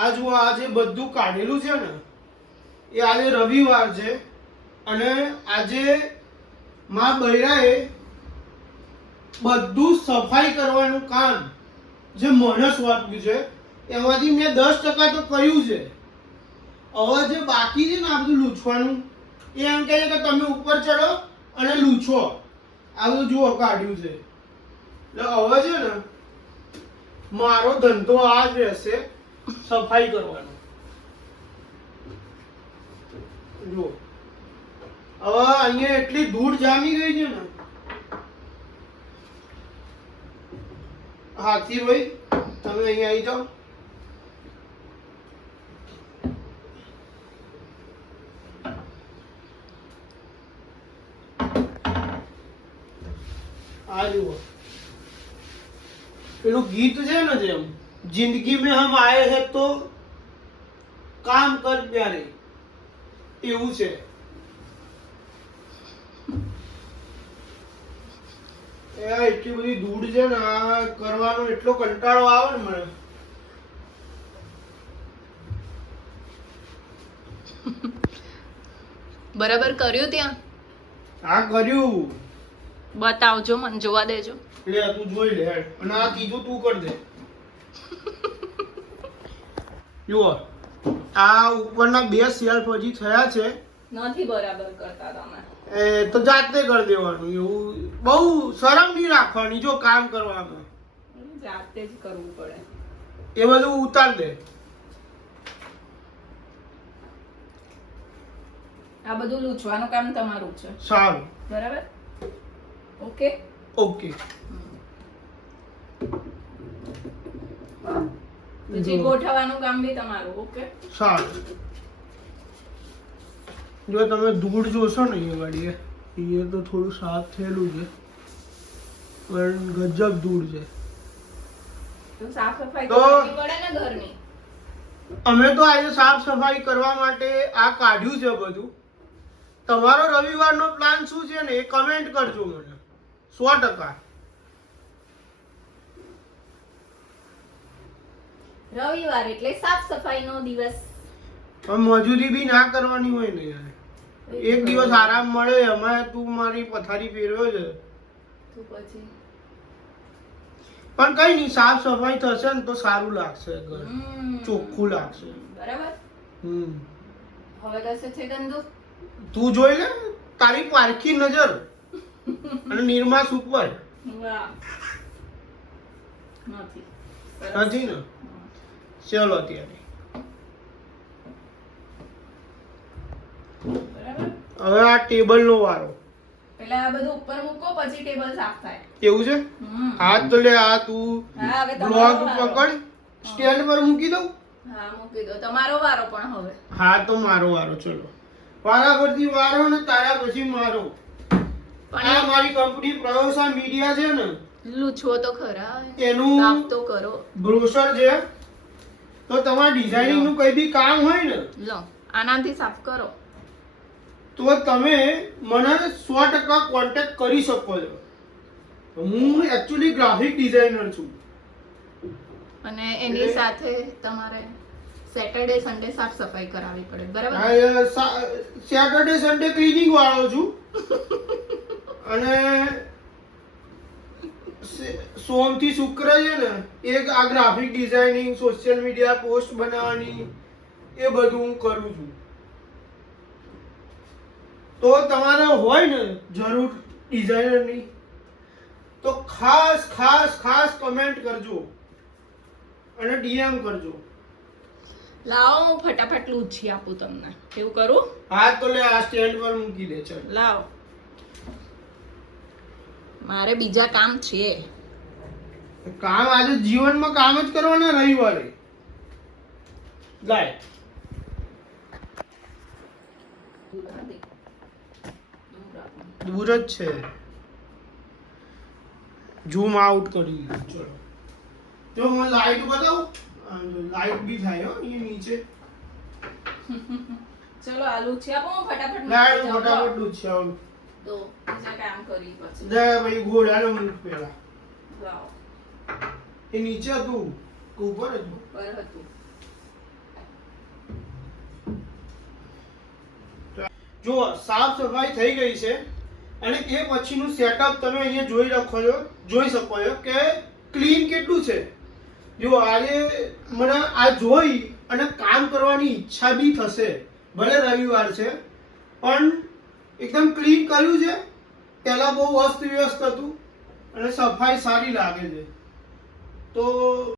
આ જુઓ, આ જે બધું કાઢેલું છે ને એ આજે રવિવાર છે અને આજે મા બૈરાએ બધું સફાઈ કરવાનું કામ જે મને સોંપ્યું છે એમાંથી મેં 10% તો કર્યું છે. હવે જે બાકી છે ને આ બધું લૂછવાનું એ એમ કહે છે કે તમે ઉપર ચડો અને લૂછો. આ બધું જુઓ કાઢ્યું છે. એટલે હવે છે ને મારો ધંધો આ જ રહેશે, સફાઈ કરવાનો. જુઓ હવે અહીંયા એટલી ધૂળ જામી ગઈ છે ને. હાથીભાઈ તમે અહીંયા આવી જાઓ. આ જુઓ પેલું ગીત છે ને જેમ જિંદગી में हम आए हैं तो काम कर प्यारे, એવું છે. એટલી બધી ધૂળ છે ને આ કરવાનો એટલો કંટાળો આવે ને મને. બરાબર કર્યું ત્યાં? આ કર્યું. બતાવજો, મને જોવા દેજો. લે તું જોઈ લે અને આ કીધું તું કરી દે. જુઓ આ ઉપરના 2 શેલ્ફ હજી થયા છે. નથી બરાબર કરતા તમે. એ તો જાતે કરી દેવાનું. એવું બહુ શરમ નહીં રાખવાની જો કામ કરવામાં. જાતે જ કરવું પડે. એ બધું ઉતાર દે. આ બધું લૂછવાનું કામ તમારું છે. સારું બરાબર? Okay okay. પછી ગોઠવવાનું કામ બી તમારું. ઓકે સારું. જો તમે ધૂળ જોશો ને એ વાળી એ તો થોડું સાફ થયેલું છે પણ ગજબ ધૂળ છે. તો સાફ સફાઈ તો કરવી પડે ને ઘરની. અમે તો આજે સાફ સફાઈ કરવા માટે આ કાઢ્યું છે બધું. તમારો રવિવારનો પ્લાન શું છે ને એ કમેન્ટ કરજો મને 100%. રવિવાર એટલે સાફ સફાઈનો દિવસ. પણ મજૂરી બી ના કરવાની હોય ને યાર. એક દિવસ આરામ મળે. એમાં તું મારી પથારી ફેરવ્યો છે તો પછી પણ કઈ નહીં, સાફ સફાઈ થશે ને તો સારું લાગશે, ઘર ચોખ્ખું લાગશે. બરાબર. હવે કશે છે ગંદુ? તું જોઈ લે તારી પારખી નજર અને નિર્મા સુપર. વાહ. નથી નથી ને? ચલો ત્યારે બરાબર. હવે આ ટેબલ નો વારો. પહેલા આ બધું ઉપર મૂકો પછી ટેબલ સાફ થાય. એવું છે? હાથ તો લે. આ તું હા હવે બ્લોક તમારો વારો. પકડ, સ્ટેન્ડ પર મૂકી દઉં. હા મૂકી દો. તમારો વારો પણ હવે. હા તો મારો વારો. ચલો વારા પરથી વારો ને તારા પછી મારો. પણ આ મારી કંપની પ્રયોસા મીડિયા છે ને લૂછવો તો ખરા. એનું સાફ તો કરો. બ્રોશર છે. તો તમારે ડિઝાઇનિંગ નું કઈ બી કામ હોય ને લો આનાથી સાફ કરો. તો તમે મને 100% કોન્ટેક્ટ કરી શકો છો. હું એકચ્યુઅલી ગ્રાફિક ડિઝાઇનર છું. અને એની સાથે તમારે સેટરડે સન્ડે સાફ સફાઈ કરાવવી પડે. બરાબર. સેટરડે સન્ડે ક્લીનિંગ વાળો છું અને સોમથી શુક્ર છે ને એક આ graphic designing, social media post બનાવવાની એ બધું હું કરું છું. તો તમારે હોય ને જરૂર ડિઝાઇનરની તો ખાસ ખાસ ખાસ કમેન્ટ કરજો અને ડીએમ કરજો. લાવો હું ફટાફટ લૂછી આપું તમને. એવું કરું? હા તો લે આ સ્ટેન્ડ પર મૂકી દે. ચાલ લાવો, મારે બીજા કામ છે. કામ આજે જીવનમાં કામ જ કરવાના રવિવારે. લાય દૂર જ છે. ઝૂમ આઉટ કરી. ચલો જો હું લાઈટ બતાવું. લાઈટ બી થાય હો અહીંયા નીચે. ચલો આ લૂછી આપો હું ફટાફટ લાઈટ ફટાફટ લૂછી આવું. તો બીજા કામ કરી પછી. દે ભાઈ ઘોડાને મૂક પેલા. લાવો. એ નીચે હતું કે ઉપર હતું? પર હતું. જુઓ સાફ સફાઈ થઈ ગઈ છે અને એ પછીનું સેટઅપ તમે અહીંયા જોઈ શકો છો કે ક્લીન કેટલું છે. જો આજે મને આ જોઈ અને કામ કરવાની ઈચ્છા બી થશે, ભલે રવિવાર છે પણ એકદમ ક્લીન કર્યું છે. પહેલા બહુ અસ્ત વ્યસ્ત હતું અને સફાઈ સારી લાગે છે. તો